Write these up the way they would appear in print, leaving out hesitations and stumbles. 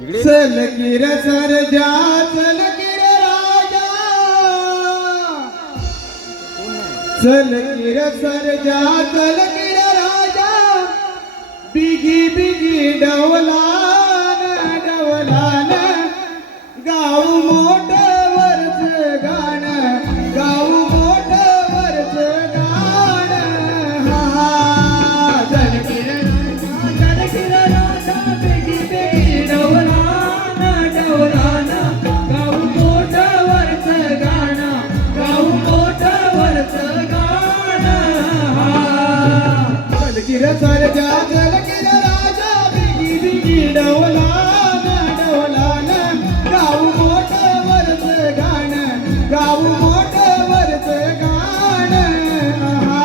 चल की रे सरजा चल की रे राजा चल की रे सरजा चल की रे राजा बिगी बिगी डवलान डवलान गाव मोठं वरच गाणं गाव मोठं वरच गाणं हा चल की रे राजा बिगी बिगी डवलान डवलान गाव मोठं वरच गाणं गाव मोठं वरच गाणं हा चल की रे सरजा चल की रे राजा बिगी बिगी डवलान डवलान गाव मोठं वरच गाणं गाव मोठं वरच गाणं हा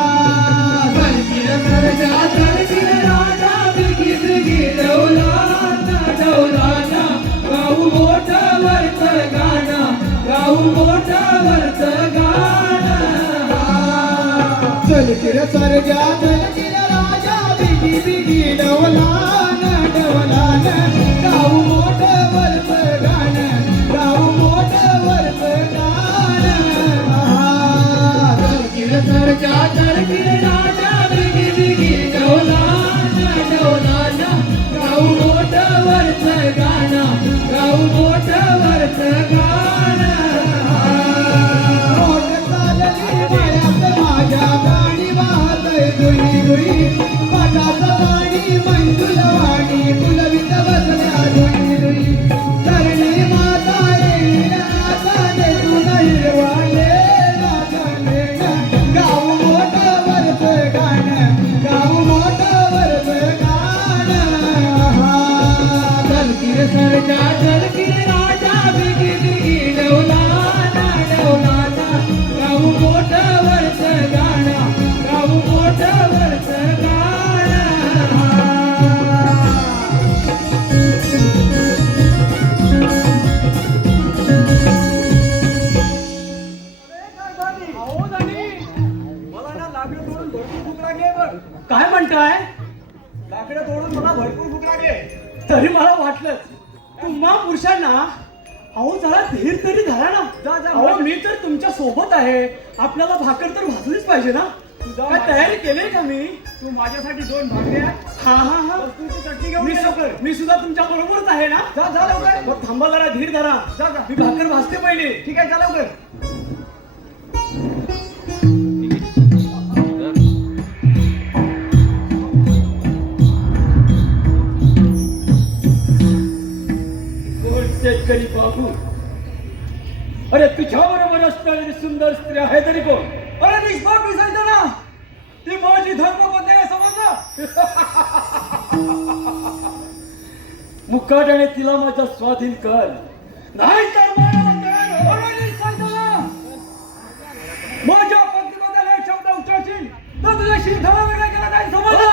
चल की रे सरजा चल की रे राजा बिगी बिगी डवलान डवलान गाव मोठं वरच गाणं गाव मोठं वरच गाणं चल की रे सरजा चल की रे राजा बिगी बिगी डवलान डवलान गाव मोठं वरच गाणं गाव मोठं वरच गाणं चल की रे सरजा चल की रे राजा बिगी बिगी डवलान डवलान गाव मोठं वरच गाणं गाव मोठं वरच गाणं मोठ चालली मळ्यात माझ्या गाणी वाहतय दुई दुई पाटाचं पाणी मंजुलवाणी फुलवित बसल्या दुई दुई तरणी माता येईल आता देतून हिरवाले नाचले गाव मोठं वरच गाणं गाव मोठं वरच गाणं चल की रे सरजा चल की रे राजा बिगी बिगी डवलान डवलान गाव मोठं वरच गाणं गाव मोठं वरच गाणं मला ना लाकडं तोडून भरपूर भूक लागली आहे बघ. काय म्हणताय? लाकडं तोडून मला भरपूर भूक लागली आहे. तरी मला वाटलंच तुम्हा पुरुषांना अहो जरा धीर तरी धरा ना. जा, जा. अहो मी तर तुमच्या सोबत आहे, आपल्याला भाकर तर भाजलीच पाहिजे ना. जा, काय जा. तयारी केली का मी? तू माझ्यासाठी 2 भाकऱ्या हा हा हा वस्तूची चटणी घेऊन मी ये लवकर. मी सुद्धा तुमच्या बरोबरच आहे ना. जा, जा लवकर. मग थांबा जरा धीर धरा. जा, जा. मी भाकर भाजते पहिले. ठीक आहे, जा लवकर. शेतकरी बाबू, अरे तुझ्या बरोबर असणारी सुंदर स्त्री आहे तरी कोण? अरे निष्पाप दिसायचं ना, ती माझी धर्मपत्नी आहे समजलं. मुकाट्याने तिला माझ्या स्वाधीन कर, नाही तर मला अरे निष्पाप ना, माझ्या पत्नीबद्दल एक शब्द उच्चारशील तर तुझ्याशी धडा वेगळा केला नाही समजलं.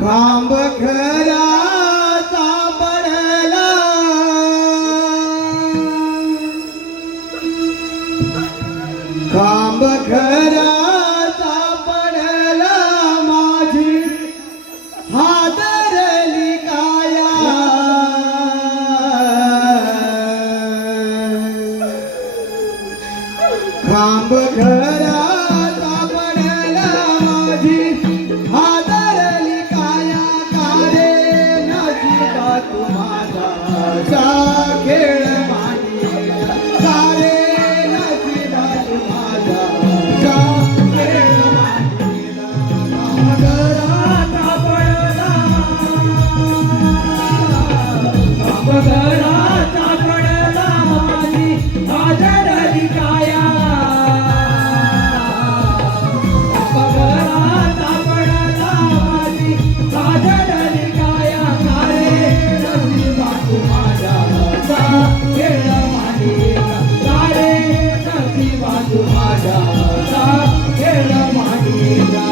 खांब खराचा पडला खांब खराचा पडला माझी हादरली काया खांब घराचा पडला माझी हादरली काया कारे नशिबा तुम्हाला खेळ मांडीला कारे नशिबा तुम्हाला खेळ मांडीला खांब घराचा पडला खांब घराचा पडला माझी हादरली काया खांब घराचा पडला माझी हादरली काया कारे नशिबा तुम्हाला खेळ मांडीला कारे नशिबा तुम्हाला खेळ मांडीला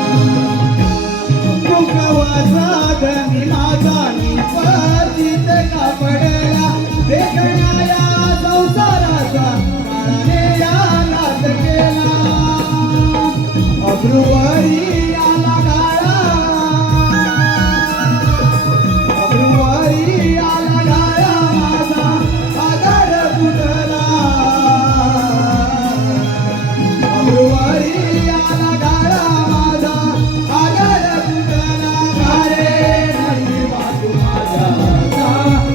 मुखवाचा धनी माझा निपतित कापडला देखण्याया संसाराचा काळाने यालाच केला अब्रुवारी आला गाळा अब्रुवारी आला गाळा माझा आधार फुटला अब्रुवारी आला गाळा माझा आधार फुटला कारे नशिबा तुम्हाला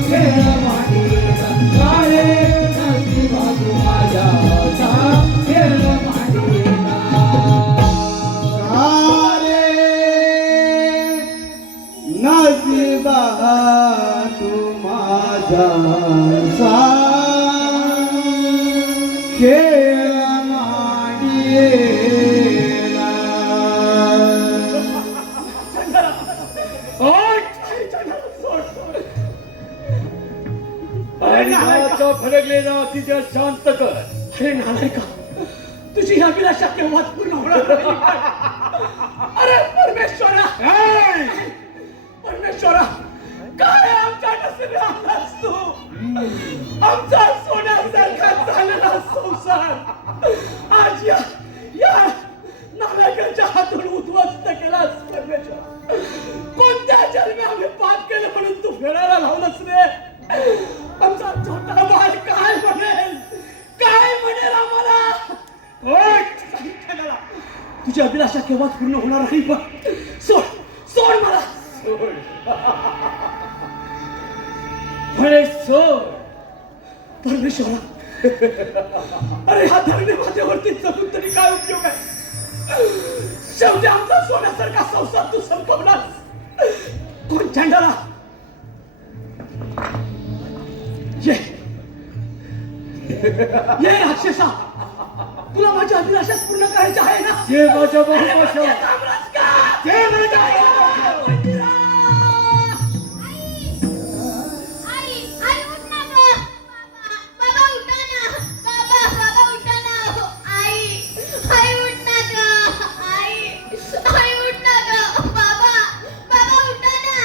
खेळ मांडीला कारे नशिबा तुम्हाला खेळ मांडीला कारे नशिबा तू माझा खेळ मांडीला फडकलेला तिच्या शांत कर. अरे नालायका तुझी ह्या अभिलाषा केव्हाच पूर्ण होणार नाही. अरे परमेश्वरा परमेश्वरा काय आमच्या नशिबी आलास तू आमचा सोन्यासारखा झालेला संसार आज या नालायकांच्या हातून उद्ध्वस्त केलास परमेश्वरा. कोणत्या जन्मी आम्ही पाप केलं म्हणून तू फेडायला लावलंस रे. आमचा छोटा बाळ काय म्हणेल आम्हाला. सांगितलं मला तुझी अभिलाषा केव्हाच पूर्ण होणार नाही. पण सोड सोड मला सोड. म्हणे सोड. परमेश्वरा अरे हा धरणी माझ्यावरती जगून तरी काय उपयोग आहे. शेवटी आमचा सोन्यासारखा संसार तू संपवलास. कोण चंडाला ये राक्षसा तुला माझी अभिलाषा पूर्ण करायची आहे ना. जे माझ्या बहुभाषा थांबलास का? जे माझ्या मंदिरा! आई आई उठ ना गं बाबा उठा ना बाबा उठा ना आई उठ ना गं आई उठ ना गं बाबा उठा ना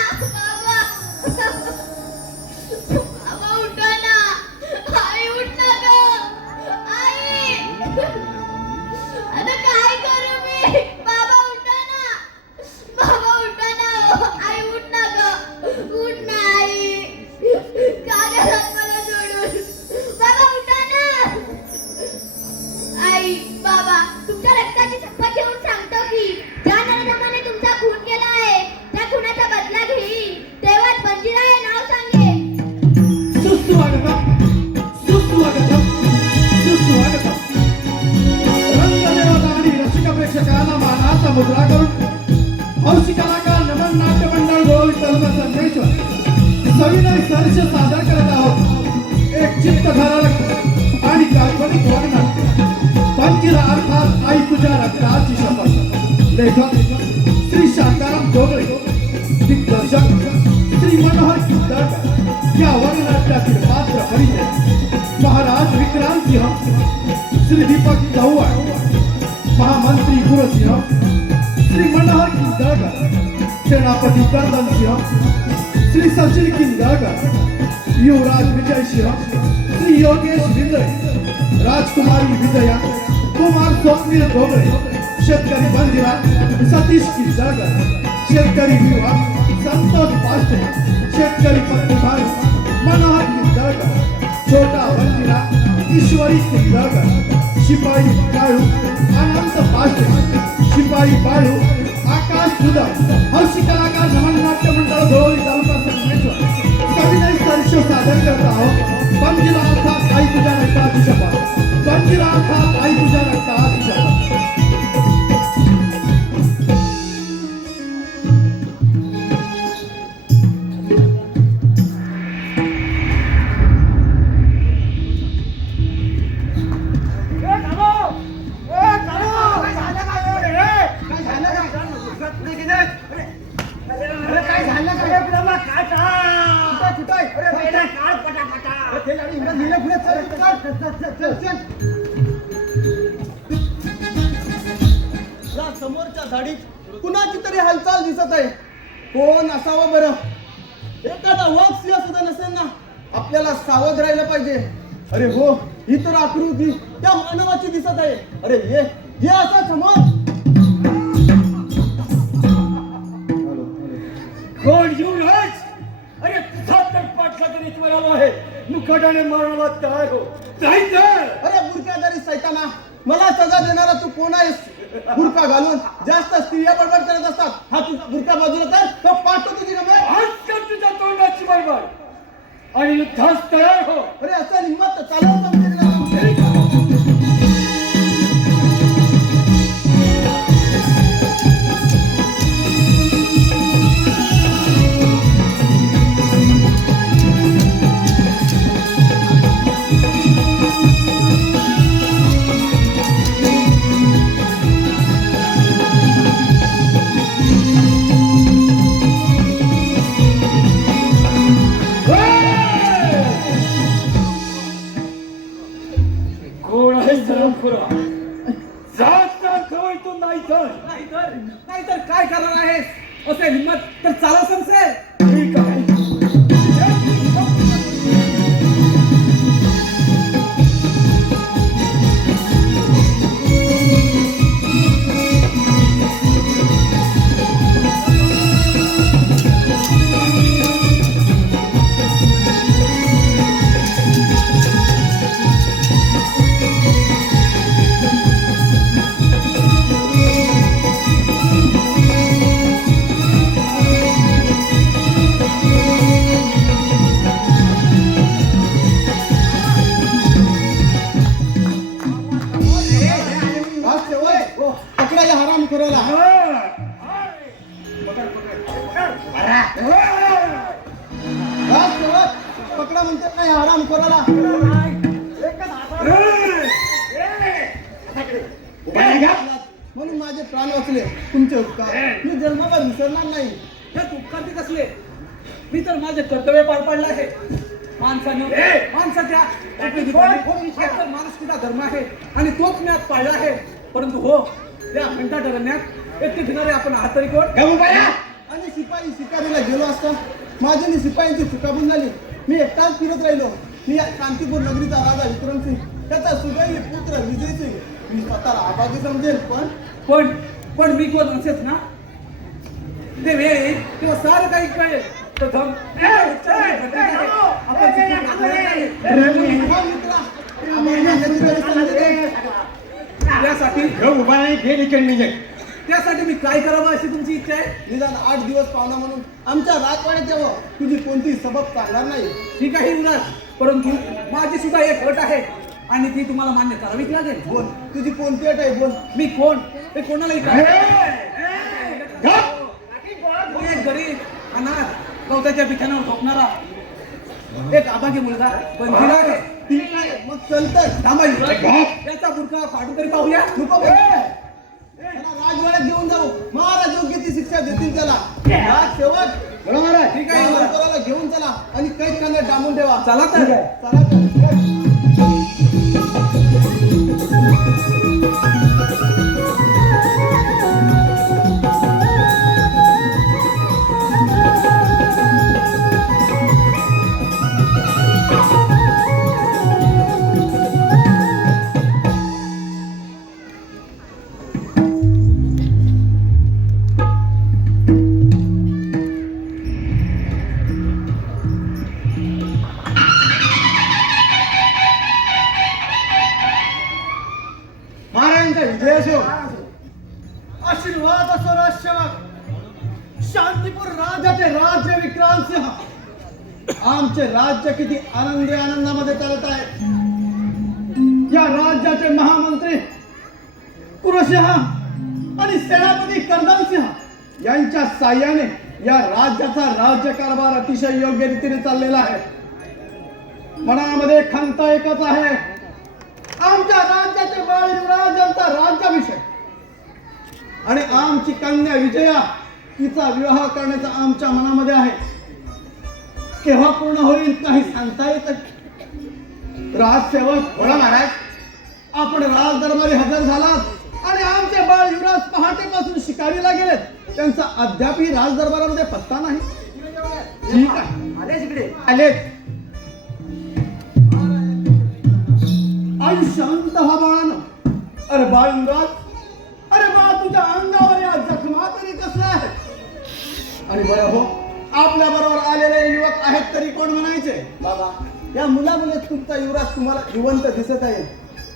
बाबा उठा ना आई उठ ना गं आई आता काय करू मी बाबा उठा ना आई उठ ना गं उठ ना आई का घरात मला सोडून बाबा उठा ना आई बाबा तुमच्या रक्ताची शपथ घेऊन सांगतो की ज्या नरधमाने तुमचा खून केला आहे त्या खुनाचा बदला घेईन तेव्हाच मंजिरा हे नाव सांगेन. सुस्वागतम सुस्वागतम सुस्वागतम रंगदेवता आणि रसिक प्रेक्षकांना मानाचा मुद्रा करून हौशी कलाकार नमन नाट्य मंडळ गोल कर्ण संदेश्वर सविनय सर्ज सादर करत आहोत एक चित्तधारक आणि काल्पनिक वगनाट्य पंकिरा अर्थात आई तुझ्या रक्ताची शपथ. लेखक श्री शांताराम डोगळे, दिग्दर्शक श्री मनोहर किंदळकर. या वगनाट्यातील पात्र परिचय महाराज विक्रांत सिंह, श्री दीपक चव्हाण, महामंत्री गुरसिंह, श्री मनोहर किंदळकर, सेनापती कर्दन सिंह, श्री सचिन किंदळकर, युवराज विजय सिंह, श्री योगेश विंदळे, राजकुमारी विजया, कुमार स्वप्नील डोगळे, शेतकरी बंदिरा सतीश किंदळकर, शेतकरी विवा संतोष पास्टे, शेतकरी पत्नीभाई मनोहर किंदळकर, छोटा बंदिरा ईश्वरी सिंधकर, शिपाई काळू अनंत भाष्य, शिपाई बाळू आकाश सुदर, हौशी कलाकार नमन नाट्य मंडळ धोळी तालुका संगमेश्वर कविनय सरशो सादर करत आहोत. बंजिरा अर्थात आई तुझ्या रक्ताची शपथ, बंजिरा अर्थात आई तुझ्या रक्ताची शपथ. समोरच्या झाडीत कुणाची तरी हालचाल दिसत आहे. कोण असावं बरं? एखादा वाघ सिंह सुद्धा नसेल ना? आपल्याला सावध राहायला पाहिजे. अरे हो, ही तर आकृती त्या मानवाची दिसत आहे. अरे ये असा समोर. कोण येऊन आहेस? अरे तुझा तर पाठला तरी मला आहे, मुखाटाने मारणाला तयार हो. जायचं. अरे बुरख्याधारी सैताना, मला सजा देणारा तू कोण आहेस? बुरखा घालून जास्त स्त्रिया बडबड करत असतात. हा तुझा बुरखा बाजूला तर तो पाठवतो तुझी नंबर. आजकाल तुझ्या तोंडाची बरोबर आणि युद्धास तयार हो. अरे असं हिंमत चालवतो नाहीतर काय करणार आहेस? असे हिंमत तर चालव संसे. ठीक आहे. हराम करायला. पकडा म्हणतात नाही हराम करायला. म्हणून माझे प्राण वाचले तुमचे उपकार मी जन्मावर विसरणार नाही. हे उपकार ते कसले? मी तर माझे कर्तव्य पार पाडले आहे. माणसाच्या माणुसकीचा धर्म आहे आणि तोच मी आज पाळला आहे. परंतु हो, त्या घंटा ठरवण्यात एकटे ठिकाणी आपण आहात तरी कोण? आणि शिपाई शिकारीला गेलो असता माझी शिपायांची चुकाबून झाली. मी एकटाच फिरत राहिलो. मी या कांतीपूर नगरीचा राजा विक्रमसिंग, त्याचा सुदैवी पुत्र विजय सिंग. मी स्वतःला आबागी समजेल, पण मी कोण नसेच ना? ते वेळ येईल तेव्हा सारं काही कळेल. प्रथम त्यासाठी मी काय करावं अशी तुमची इच्छा आहे? निदान 8 दिवस पाहुणा म्हणून आमच्या राजवाड्यात यावं. तुझी कोणती सबब चालणार नाही. ठीक आहे युवराज, परंतु माझी सुद्धा एक अट आहे आणि ती तुम्हाला मान्य करावीच लागेल. बोल, तुझी कोणती अट आहे? बोल. मी कोण हे कोणालाही एक गरीब अनाथ गवताच्या पिठांवर झोपणारा एक आबागी मुलगा बंदिला आहे. ठीक आहे, मग चलतं. थांबा युवराज, त्याचा बुरखा फाडून तरी पाहूया. नको त्याला राजवाड्यात घेऊन जाऊ. महाराज योग्य ती शिक्षा देतील त्याला. शेवट ठीक आहे युवराज, घेऊन चला आणि कैद खाण्यात डांबून ठेवा. चला तर. चला तर. महाराजांचा विजय असो. आशीर्वाद असो राजसेवक. शांतीपूर राज्याचे राज्य विक्रांत सिंह, आमचे राज्य किती आनंदामध्ये चालत आहे. या राज्याचे महामंत्री कुरसिंह आणि सेनापती कर्दम सिंह यांच्या साह्याने या राज्याचा राज्यकारभार अतिशय योग्य रीतीने चाललेला आहे. मनामध्ये खंत एकच आहे, आमच्या राज्याचे बाळ युवराज यांचा राज्याभिषेक आणि आमची कन्या विजया तिचा विवाह करण्याचा आमच्या मनामध्ये आहे. केव्हा पूर्ण होईल काही सांगता येत. राजसेवक बोला महाराज. आपण राज दरबारी हजर झालात आणि आमचे बाळ युवराज पहाटेपासून शिकारीला गेलेत. त्यांचा अद्यापही राज दरबारामध्ये पत्ता नाही. ठीक आहे, आलेच इकडे. आले. आयुष्यांत हा बाळानं. अरे बाळ युवराज, अरे बाळ तुझ्या अंगावर या जखमा तरी कसल्या आहेत. आणि बरं हो, आपल्या बरोबर आलेले युवक आहेत तरी कोण म्हणायचे. बाबा, या मुलामुळे तुमचा युवराज तुम्हाला जिवंत दिसत आहे.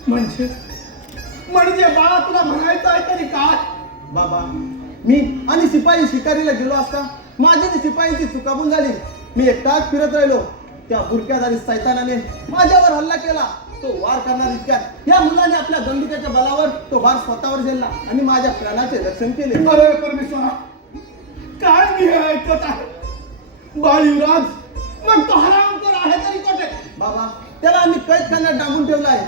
म्हणजे बाळा तुला म्हणायचं आहे तरी काय. बाबा, मी आणि शिपाई शिकारीला गेलो असता माझी शिपाईची चुकाबून झाली. मी एकटाच फिरत राहिलो. त्या बुरक्याधारी सैतानाने माझ्यावर हल्ला केला. तो वार करणार इतक्यात या मुलाने आपल्या दंडिकाच्या बलावर तो वार स्वतःवर झेलला आणि माझ्या प्राणाचे रक्षण केले. अरे परमेश्वरा, काय मी हे ऐकत आहे. बाळ युवराज, मग तो हरामखोर आहे तरी कोठे. बाबा, त्याला आम्ही कैदखान्यात डांबून ठेवला आहे.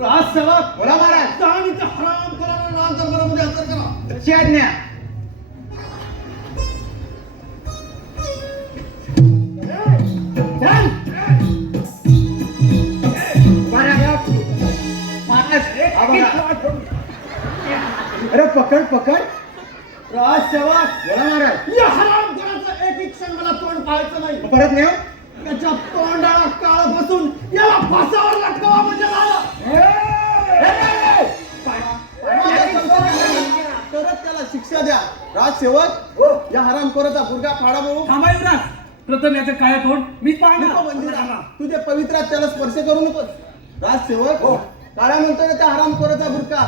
राजसेवक, बोला महाराज. आणि त्या हरामखोराला राज दरबारामध्ये हजर करा. तशी आज्ञा. चल. अरे पकड पकड. राजसेवक, बोला महाराज. या हरामखोराचं एक क्षण मला तोंड पाहायचं नाही. परत नाही हो? त्याच्या तोंडाला काळ बसून याला फासावर लटकवा म्हणजे झालं. तरच त्याला शिक्षा द्या. राजसेवक, या हरामखोराचा बुरगा फाडा बघू. थांबा युवराज, प्रथम याचं काय तोंड मीच नको पाहणार. बंदिरा, तुझे पवित्रात त्याला स्पर्श करू नकोस. राजसेवक, काळ्या म्हणतोय ना त्या हरामखोराचा बुरका.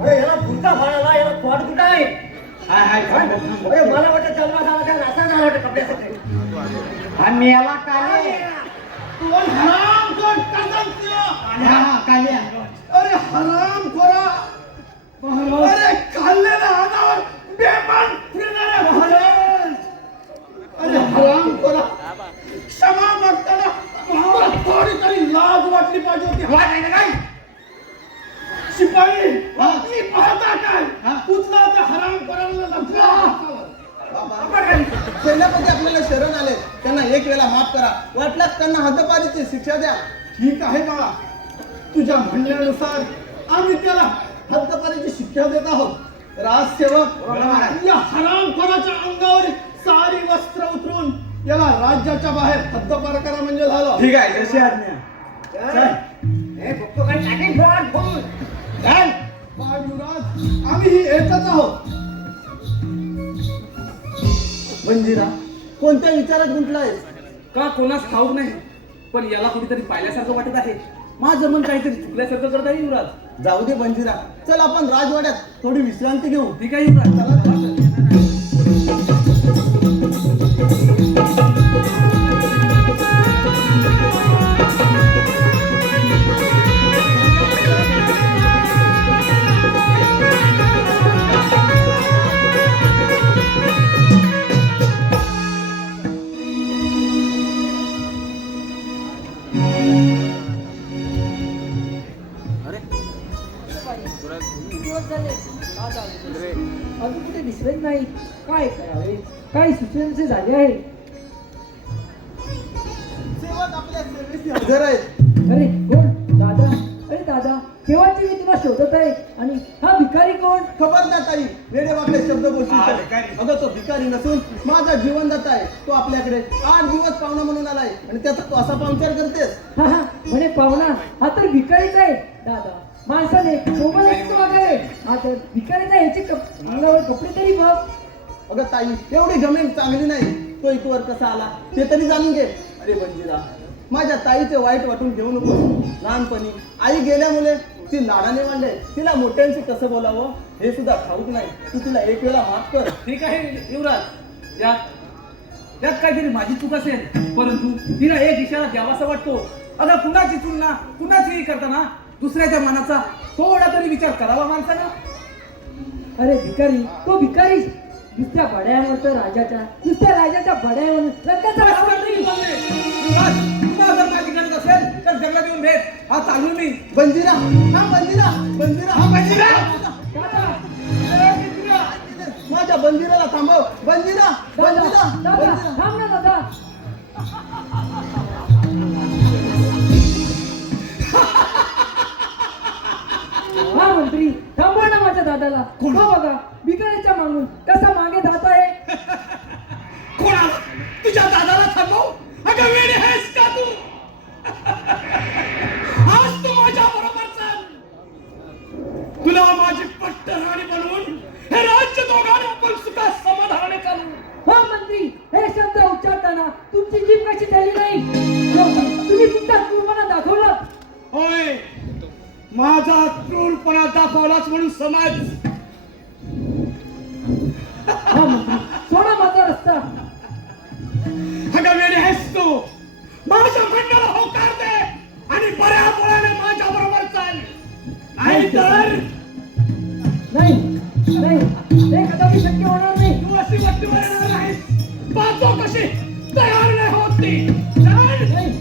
अरे याला बुरका फाडायला याला पॉट कुठं आहे. हाय हाय थांब, थांब. अरे मला वाटतं जन्मा झाला त्या रासा झाला वाटतं कपड्यासाठी. आणि याला काले. तू हरामखोर कदम सिंह. हा, काल्या. अरे हरामखोरा, अरे खाल्लेल्या अन्नावर बेमान फिरणाऱ्या महाराज. अरे हरामखोरा, क्षमा मागताना मला थोडी तरी लाज वाटली पाहिजे होती. वाद आहे ना काय? शिपाई, मी पाहता काय हा? उचला त्या हरामखोराला लपवा. सेनापती आपल्याला शरण आले, त्यांना एक वेळा माफ करा. वाटल्यास त्यांना हद्दपारीची शिक्षा द्या. ठीक आहे बाळा, तुझ्या म्हणण्यानुसार आम्ही त्याला हद्दपारीची शिक्षा देत आहोत. राजसेवक, या हरामखोराच्या अंगावर सारी वस्त्र उतरून याला राज्याच्या बाहेर हद्दपार करा म्हणजे झालं. ठीक आहे, जशी आज्ञा. हे फक्त काय टाकीन फ्रॉड फोन. चल. बाळ युवराज, आम्ही ही एकच आहोत. बंजिरा, कोणत्या विचारात गुंतलायस. का कोणास ठाऊक नाही, पण याला कुठेतरी पाहिल्यासारखं वाटत आहे. माझं मन काहीतरी चुकल्यासारखं करत आहे युवराज. जाऊ दे बंजिरा, चल आपण राजवाड्यात थोडी विश्रांती घेऊ. ठीक आहे युवराज, चला चला. अजून कुठे दिसलेच नाही. काय करावे, काय सुचना झाले आहे. सेवक आपल्या सेवेशी हजर आहेत. अरे कोण दादा. अरे दादा, केव्हाची मी तुला शोधत आहे. आणि हा भिकारी कोण. खबरदार ताई, वेडेवाकडे शब्द बोलतील. अगं तो भिकारी नसून माझा जीवनदाता आहे. तो आपल्याकडे 8 दिवस पाहुणा म्हणून आलाय आणि त्याचा तू असा पाहुणचार करतेस. हा हा, म्हणे पाहुणा हा तर भिकारीच आहे. दादा, माणसाने सोबत वगैरे हा तर भिकारीचा ह्याचे अंगावर कपडे तरी बघ. अगं ताई, एवढी जमीन चांगली नाही. तो इथवर कसा आला ते तरी जाणून घे. अरे बंजिरा, माझ्या ताईचे वाईट वाटून घेऊ नको. लहानपणी आई गेल्यामुळे ती लाडाने मांडे, तिला मोठ्यांशी कसं बोलावं हे सुद्धा ठाऊक नाही. तू तिला एक वेळा माफ कर. ठीक आहे युवराज, यात काहीतरी माझी चूक असेल, परंतु तिला एक इशारा द्यावासा वाटतो. अगं कुणाची तुलना कुणाचीही करताना दुसऱ्याच्या मनाचा थोडा तरी विचार करावा माणसानं. अरे भिकारी, तो भिकारीच. नुसत्या बड्यावर तर राजाच्या, नुसत्या राजाच्या बड्यावर लंकाचा रावण नाही. युवराज, तुम्हाला जर माझी गरज असेल तर जंगलात येऊन भेट. हा चालू मी. बंजिरा, हा बंजिरा, बंजिरा, हा बंजिरा. माझ्या बंजिराला थांबव. बंजिरा, बंजिरा, दादा बंजिरा. थांब ना दादा. हा मंत्री, थांबवा ना माझ्या दादाला. हो बघा, भिकारीच्या मागून कसा मागे जात आहे. कोणाला? तुझ्या दादाला थांबव? अगं वेडी आहेस का तू? आज तू माझ्या बरोबर चल. तुला माझी पट्ट राणी बनवून हे राज्य दोघांना आपण सुखा समाधानाने चालू. हो मंत्री, हे शब्द उच्चारताना तुमची जीभ कशी झाली नाही? तुम्ही तुमचा क्रूरपणा दाखवला. होय, माझा क्रूरपणा दाखवलाच म्हणून समज. हा मंत्री, सोडा माझा रस्ता. अगं वेडी आहेस तू? माझ्या म्हणण्याला होकार दे आणि बऱ्या बोळाने माझ्या बरोबर चाल. नाहीतर नाही नाही, हे कदापि शक्य होणार नाही. तू अशी वट्टीवर येणार नाहीस. पाहतो कशी तयार नाही होत ती. चल. नाही.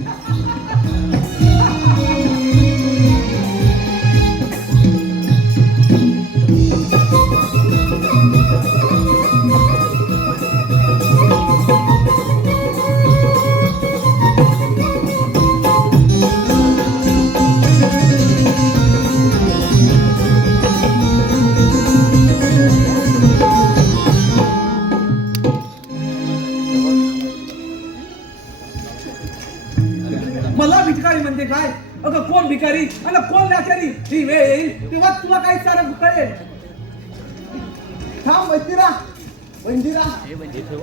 मला भिकारी म्हणजे काय? अगं कोण भिकारी आणि कोण लाचारी? ही वेळ येईल तेव्हा तुला काही सारं कळेल. थांब बंजिरा, बंजिरा,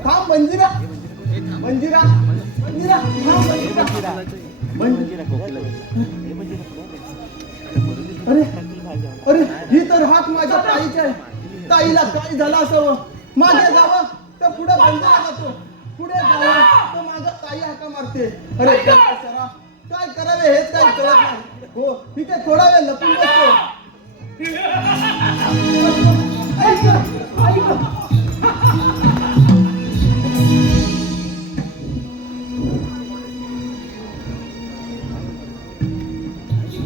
थांब बंजिरा, बंजिरा, बंजिरा, थांब बंजिरा, अरे अरे, ही तर हाक माझ्या ताईची आहे. ताईला काय झालं असावं? मागे जावं तर पुढे बंजिरा जातो, पुढे जावं तर माझा ताई हाका मारते. अरे सरा, काय करावे हेच काही कळत नाही. हो, तिथे थोडा वेळ लपून बसतो. ऐक, ऐक.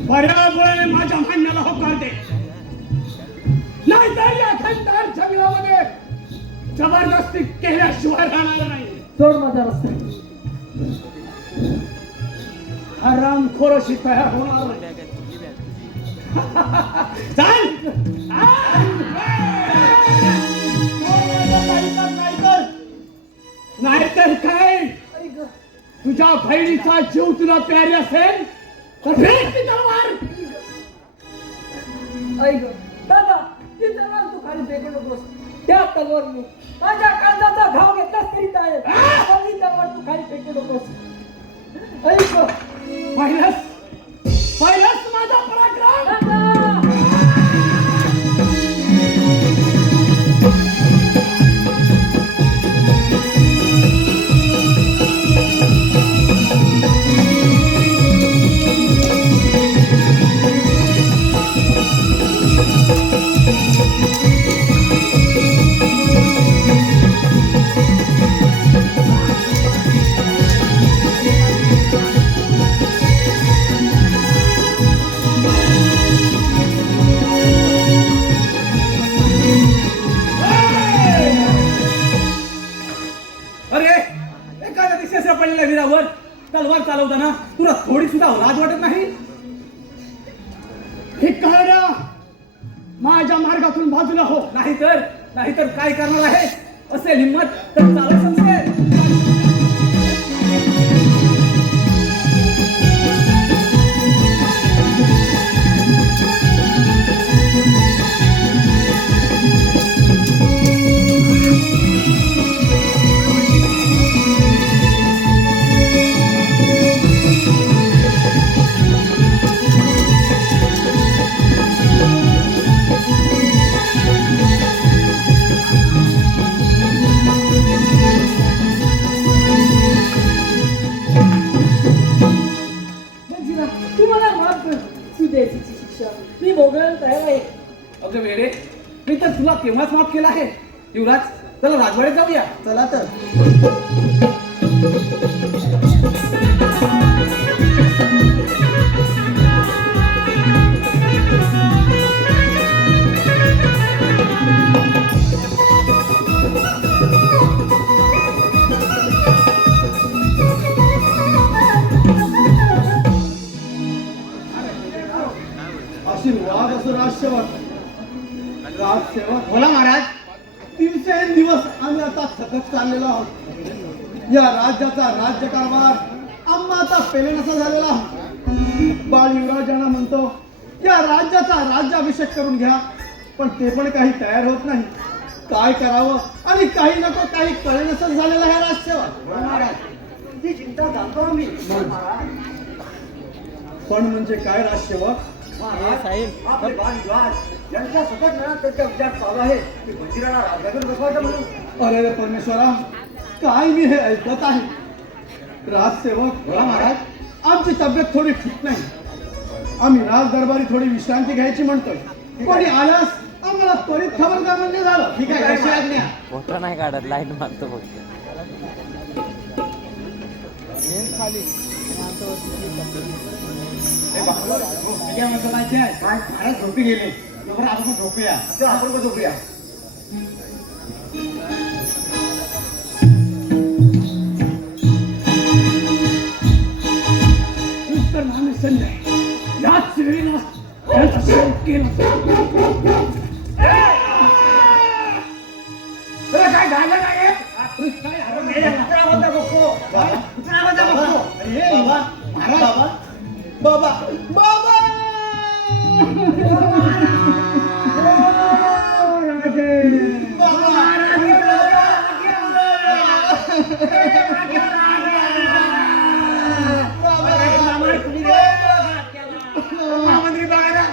बऱ्या बोळाने माझ्या म्हणण्याला होकार दे. नाहीतर या खंडार जंगलामध्ये जबरदस्ती केल्याशिवाय राहणार नाही. सोड माझा रस्ता. हरामखोराशी तयार होणार. चाल. नाहीतर काय? ऐक, तुझ्या बहिणीचा जीव तुला प्यारी असेल तर फेक ती तलवार. ऐक दादा, ती तलवार तू खाली फेकू नकोस. त्या तलवारने माझ्या कांदाचा घाव घेतलास तरी चालेल. पण ही तलवार तू खाली फेकू नकोस. ऐक पहिलंच माझा पराक्रम. दादा. वीरावर तलवार चालवताना तुला थोडी सुद्धा लाज वाटत नाही? हे कळण्या माझ्या मार्गातून बाजूला हो. नाहीतर काय करणार आहे? असेल हिम्मत तर चालत समजेल. मग तू द्यायची शिक्षा मी भोगायला तयार आहे. अगं वेडे, मी तर तुला केव्हाच माफ केला आहे. युवराज, चला राजवाड्यात जाऊया. चला तर. आशीर्वाद असो राजसेवक. राजसेवक बोला महाराज. दिवसेंदिवस आम्ही आता थकत चाललेलो आहोत. या राज्याचा राज्यकारभार आम्हा आता पेलेनासा झालेला आहोत. बाळ युवराजांना म्हणतो या राज्याचा राज्याभिषेक करून घ्या, पण ते पण काही तयार होत नाही. काय करावं आणि काही नको काही कळेनसच झालेला आहे राजसेवक. तुझी चिंता जाणतो आम्ही. पण म्हणजे काय राजसेवक? आपले बाळयुवराज यांच्या सतत मनात त्यांचा विचार चालू आहे की वजिराला राजाकडे बसवायचं म्हणून. अरे रे परमेश्वरा, काय मी हे ऐकत आहे. राजसेवक बोला महाराज. आमची तब्येत थोडी ठीक नाही. आम्ही राज दरबारी थोडी विश्रांती घ्यायची म्हणतोय. कोणी आल्यास आम्हाला त्वरित खबर द्या म्हणजे झालं. ठीक आहे, कशी आज्ञा. फोटो नाही काढत, लाईन मारतो फक्त. काय म्हणतो माहिती आहे? महाराज झोपी गेले. बरोबर आपण झोपूया. आपण पण झोपूया. मिस्टर माने संजय याच वेळेला त्याचा शोक केला. तुला काय झालं नाही? काय हरवलं नाही? कुत्रा होता बघतो. कुत्रा होता बघतो. हे बाबा, महाराज, बाबा बाबा महामंत्री बघा ना.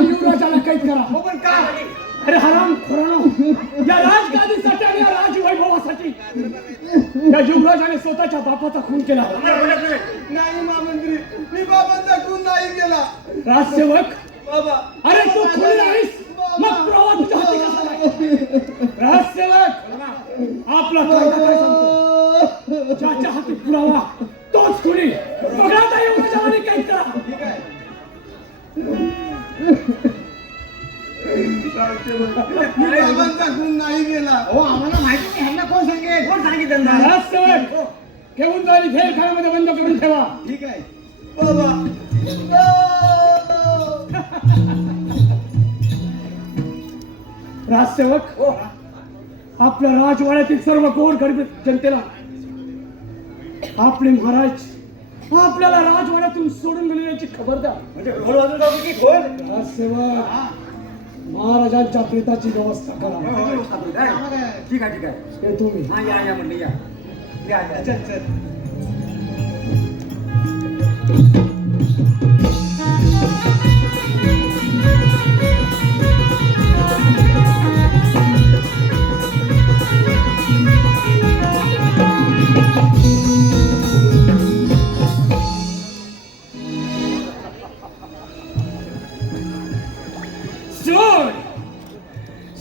युवराजाला कैद करा. हो पण का? अरे हराम खोरानो, या राजगादीसाठी आणि या राजवैभवासाठी या युवराजाने स्वतःच्या बापाचा खून केला. नाही महामंत्री, मी बाबांचा खून नाही केला. राजसेवक, बाबा अरे तू खुनी नाहीस, मग पुरावा तुझ्या हाती कसा नाही? राजसेवक, आपला कायदा काय सांगतो? ज्याच्या हाती पुरावा तोच खुनी. बघा आता युवराजाने कैद करा. ठीक आहे. मी बाबांचा खून नाही केला. हो आम्हाला माहिती नाही. ह्यांना कोण सांगेल? कोण सांगितलं ना? राजसेवक, घेऊन जाईल खेळखान्यामध्ये बंद करून ठेवा. ठीक आहे बाबा. राजसेवक, आपल्या राजवाड्यातील सर्व गोर गरीब जनतेला आपले महाराज आपल्याला राजवाड्यातून सोडून गेलेल्याची खबर द्या. म्हणजे ढोल वाजवून जातो की ढोल? राजसेवक, महाराजांच्या प्रेताची व्यवस्था करा. ठीक आहे, ठीक आहे. हे तुम्ही हा या म्हणले या. या. चल चल.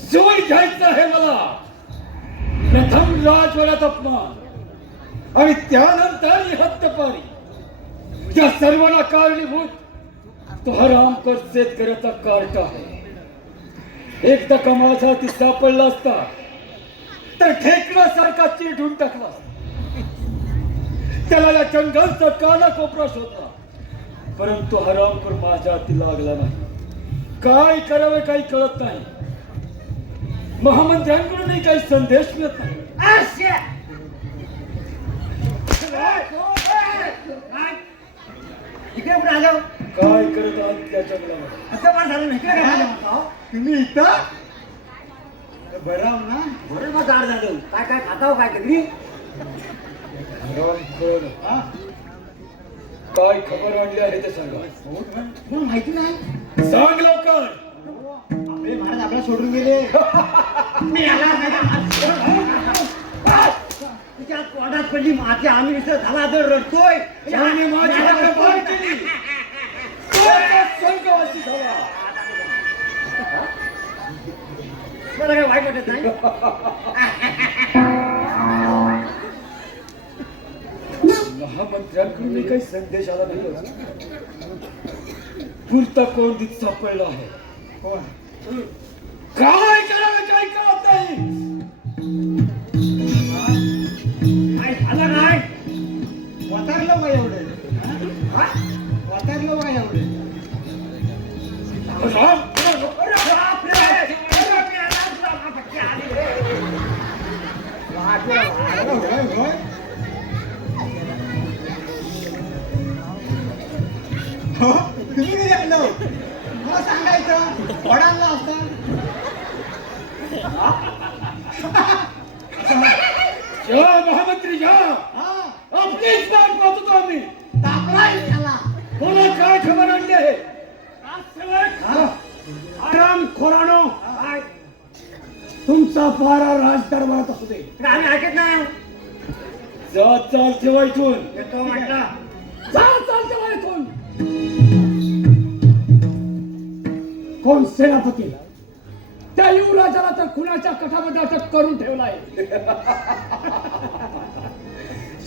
सोय घ्यायचं आहे मला. प्रथम राजवाड्यात अपमान आणि त्यानंतर ही हद्दपारी. त्या सर्वांना कारणीभूत तो हरामखोर शेतकऱ्याचा कार्ट आहे. एकदा कमाचा ती सापडला असता तर ठेकण्यासारखा चिरडून टाकला असता. त्याला या जंगलचा काना कोपरा शोधला, परंतु हरामखोर माझ्या हाती लागला नाही. काय करावे काही कळत नाही. महामंत्र्यांकडूनही काही संदेश मिळत नाही. इकडे कुठे आलो? काय करत आहात त्या जंगलामध्ये? असं पण झालं नाही. इकडे काय म्हणतो? तुम्ही इथं बरं ना? बरं मग गाड झालं. काय काय खाताव काय कधी? हरामखोर, काय खबर आणली आहे ते सांगा. मला माहिती नाही. सांग लवकर. आपले महाराज आपल्याला सोडून गेले. मी आला तुझ्या तोंडात पडली माझी आम्ही इथं झाला तर रडतोय त्याने माझी हात बाहेर केली. तो आता स्वर्गवासी झाला. मला काय वाईट वाटत नाही. महामंत्र्यांकडून मी काही संदेश आला नाही. पुरता कोंडीत सापडला आहे. काय करावं काय कळत नाही. काय झालं नाही वतारलं का एवढे? वतारलं का एवढे? राम, होय, होय. हो, तुम्ही नाही आलो. मला सांगायचं वडांना असता. जा महामंत्री जा. हा, आपलीच वाट पाहत होतो आम्ही. तापलाय त्याला. कोणा काय खबर आणली आहे? हा, आराम खोरानो. तुमचा पारा राजदरबारात असू दे. आम्ही ऐकत नाही. जा चाल ठेवा इथून. येतो म्हटलं. चाल ठेवा इथून. कोण सेनापती? त्या युवराजाला तर खुनाच्या कठामध्ये अटक करून ठेवलाय.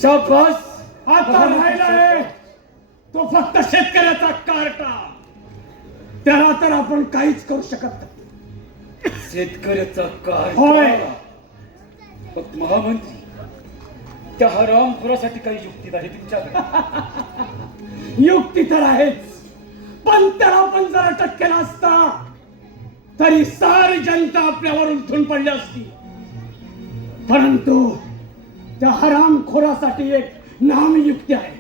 शाबास. आता राहिलाय तो फक्त शेतकऱ्याचा कार्टा. त्याला तर आपण काहीच करू शकत नाही. शेतकऱ्याचा कार्टा? होय. पण महामंत्री, त्या हरामखोरासाठी काही युक्ती आहे तुमच्याकडे? युक्ती तर आहेच, पण त्याला पण जर अटक केला असता तरी सारी जनता आपल्यावर उठून पडली असती. परंतु त्या हरामखोरासाठी एक नामी युक्ती आहे.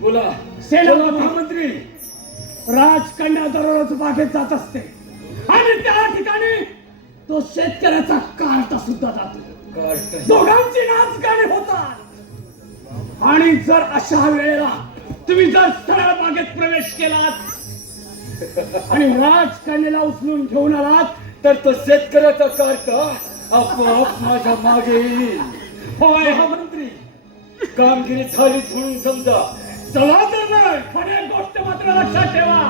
बोला. सेनापती महामंत्री, राजकन्या दररोज बागेत जात असते आणि त्या ठिकाणी तो शेतकऱ्याचा कार्टा सुद्धा जातो. दोघांची नाचगाणी होतात. आणि जर अशा वेळेला तुम्ही जर सरळ बागेत प्रवेश केलात आणि राजकन्याला उचलून घेऊन आलात तर तो शेतकऱ्याचा कार्टा आपोआप माझ्या मागे येईल. होय महामंत्री, कामगिरी झालीच म्हणून समजा. चला तर नाही, पण एक गोष्ट मात्र लक्षात ठेवा.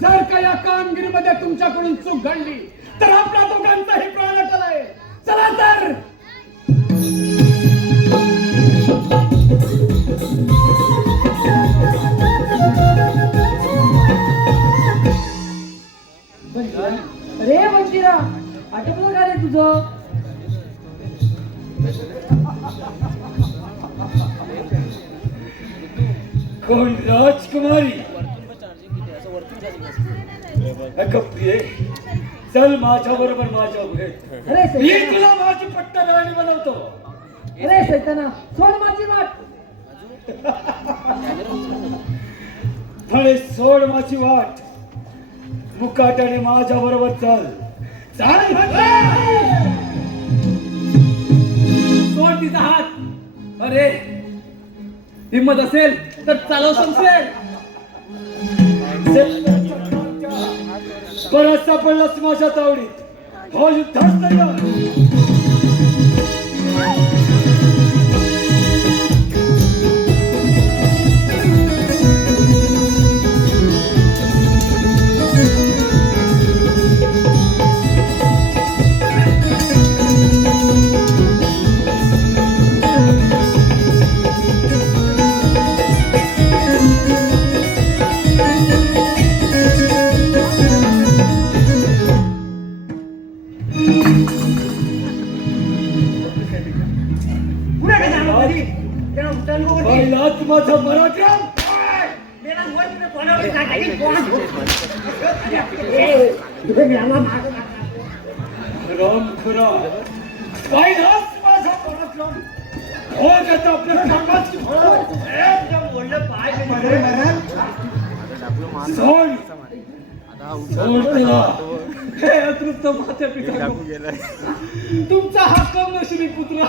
जर का या कामगिरीमध्ये तुमच्याकडून चूक घडली तर आपल्या दोघांचाही प्राण अटल आहे. चला तर. अरे मंदिरा, आटपलं का रे तुझं? कोण राजकुमारी? अगं प्रिये, चल माझ्या बरोबर माझ्या भेट. अरे मी सैताना, तुला माझी पट्टाराणी बनवतो. अरे सैताना, सोड माझी वाट. थळे सोड माझी वाट. मुकाट्याने माझ्या बरोबर चल. चाल. सोड तिचा हात. अरे हिम्मत असेल तर चालव संसेल. परत सापडलास माझ्या तावडीत. हो युद्धास तयार. पुढे काय जाणार घरी? त्याला उचलून बघ. पहिलाच माझा पराक्रम. मेला वर तुला तोंडावर टाकायची कोण? ए, तुझे मेला मागं टाका. राम खरा. पहिलाच माझा पराक्रम. हो आता आपल्या कामाची फळं. एकदम ओढलं पाय अरे मध्ये. महाराज, सोड. सोड त्याला. हे अतृप्त माते पिता तुमचा हा कमनशिबी पुत्र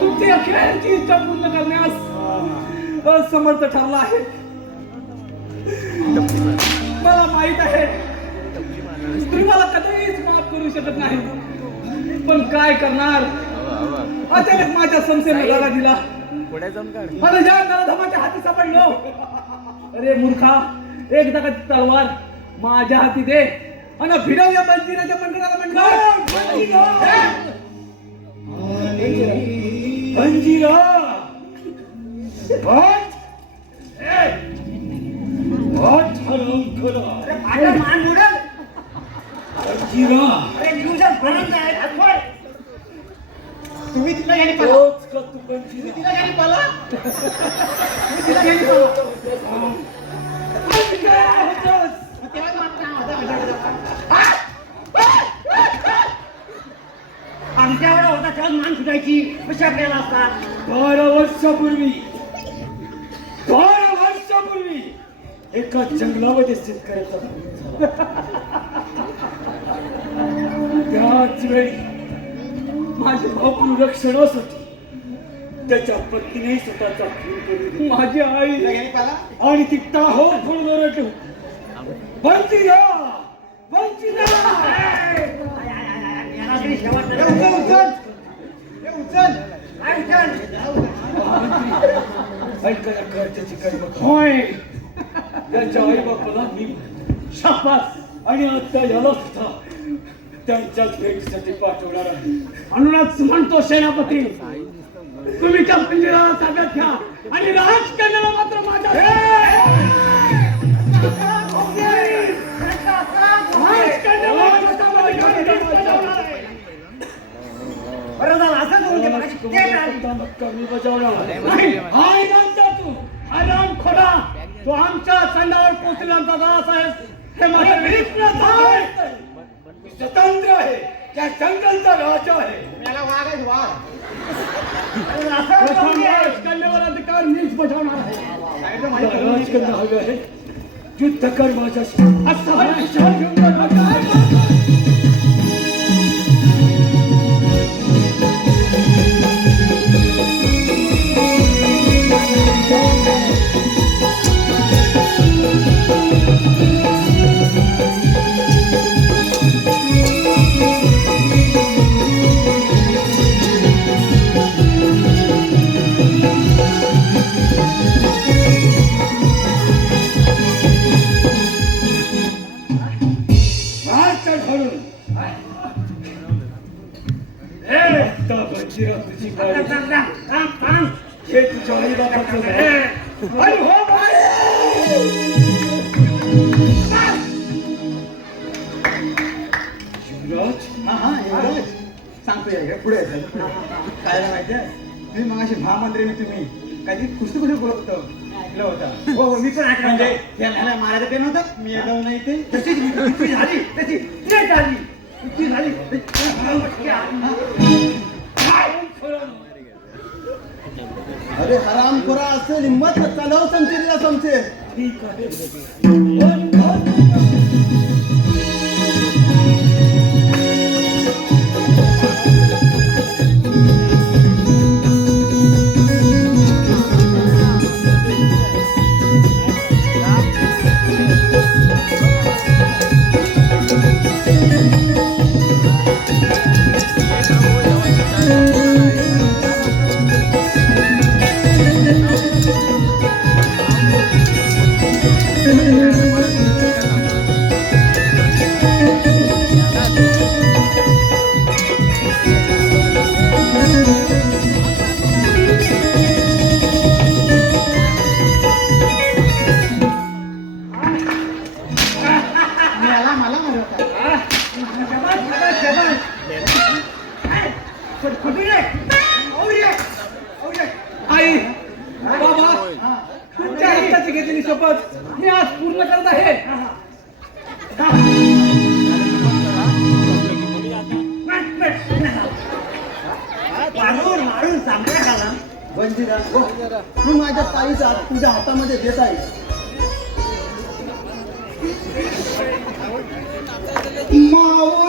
तुमची अखेरची इच्छा पूर्ण करण्यास असमर्थ ठरला आहे. तुम्हाला माहित आहे तुम्ही मला कधीच माफ करू शकत नाही, पण काय करणार, अचानक माझ्या संशयाने लढा दिला पुढे जाऊन काढ. आणि ज्या नरधमाच्या हाती सापडलो. अरे मूर्खा, एक दगड तलवार माझ्या हाती दे आणि भिडव या मंदिराच्या मंदिराला म्हणलं मंजिरा हट! हट हराम खोरा! मंजिरा तुम्ही तिला याने तोच का तू मंजिरा? तिला याने पाला काय होतंस? आमच्यावर होता तेव्हा मान सुटायची कशी आपल्याला असतात 12 वर्षापूर्वी एका जंगलामध्ये शेतकऱ्याचा खून झाला. त्याच वेळी माझ्या भाऊ रक्षणासाठी त्याच्या पत्नीने स्वतःचा खून करून दिला. माझी आई याने पाला आणि ती टाहो फोन ओरडली, वंचिरा वंचिरा! ऐकायला कर त्याची कर्म होय. त्यांच्या आई बापाला मी शाबास आणि आता याला सुद्धा त्यांच्याच भेटीसाठी पाठवणार आहे. म्हणूनच म्हणतो सेनापती, तुम्ही त्या मंदिराला ताब्यात घ्या आणि राजकन्याला मात्र माझ्या राजकन्याला माझ्या ताब्यात घ्या. बरं झालं असं करून दे मला कमी बजावणार नाही, आई जाणता तू हरामखोरा, तू आमच्या संडावर पोचल्याचा दास आहेस हे माझ्या विरुद्ध आहे. मी स्वतंत्र आहे, त्या जंगलचा राजा आहे. याला वागायच वाघ प्रथम राजकन्यावर अधिकार मीच बजावणार आहे. मला राजकन्या हवी आहे. युद्ध कर माझ्याशी. असा विचार घेऊन नका. मंजिरा तुझी गाडी हे तुझ्या आई बापाचं झालं. आणि हो युवराज, युवराज सांगतो या पुढे काय माहिती आहे तुम्ही मग अशी महामंत्रीने तुम्ही काही कुस्ती कुठे बोलत होतं ऐकलं होतं हो मी पण ऐकलं म्हणजे याला मारायचं ते नव्हतं मी येतो नाही ते तशीच कुस्ती झाली तशी लेट झाली कुस्ती झाली अरे हराम खोरा असेल हिंमत चालव समजेल समजेल ठीक आहे. आई बाबा, तुमच्या हक्काची घेतलेली शपथ मी आज पूर्ण करत आहे. मारून मारून चांगल्या खाला बंजीरा तू माझ्या ताईचा तुझ्या हातामध्ये देत आहे मावळ